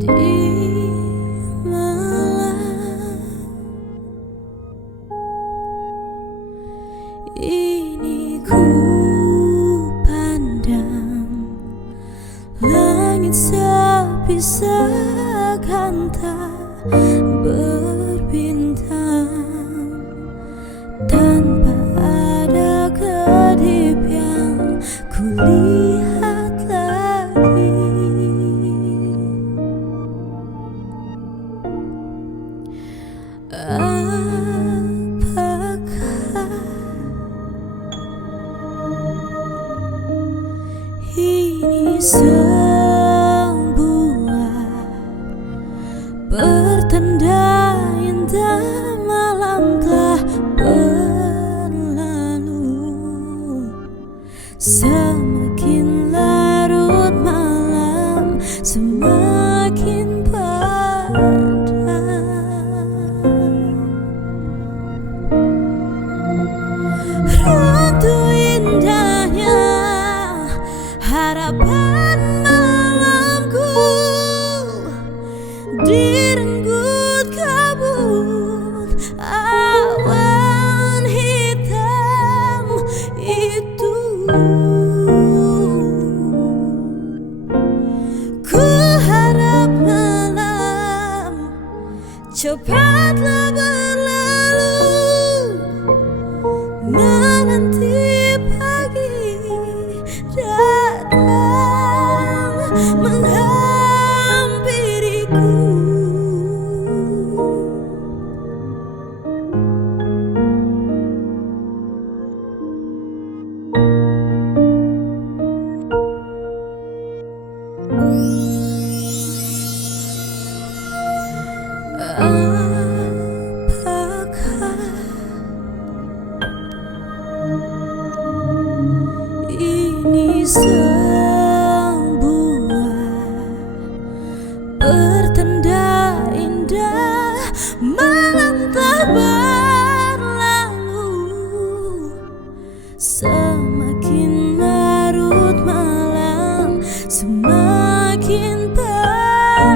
Di malam ini ku pandang langit sepi seakan tak berbintang, tanpa ada kedip yang ku lihat lagi. Apakah ini sebuah pertanda indah malam telah berlalu? Semakin larut malam, semakin padam. Runtuh indahnya harapan malamku, direnggut kabut awan hitam itu. Ku harap malam cepatlah berlalu, menanti pagi datang menghampiriku. Apakah ini sebuah pertanda indah malam telah berlalu? Semakin larut malam, semakin padam.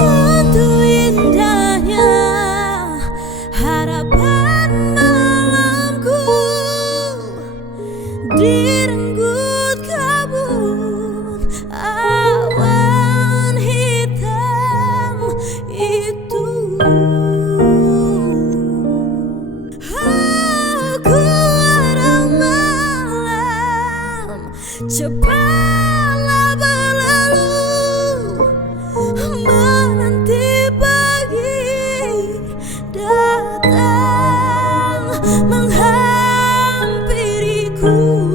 Runtuh indahnya harapan malamku, direnggut kabut awan hitam itu. Aku harap malam cepatlah berlalu, menanti pagi datang menghampiriku.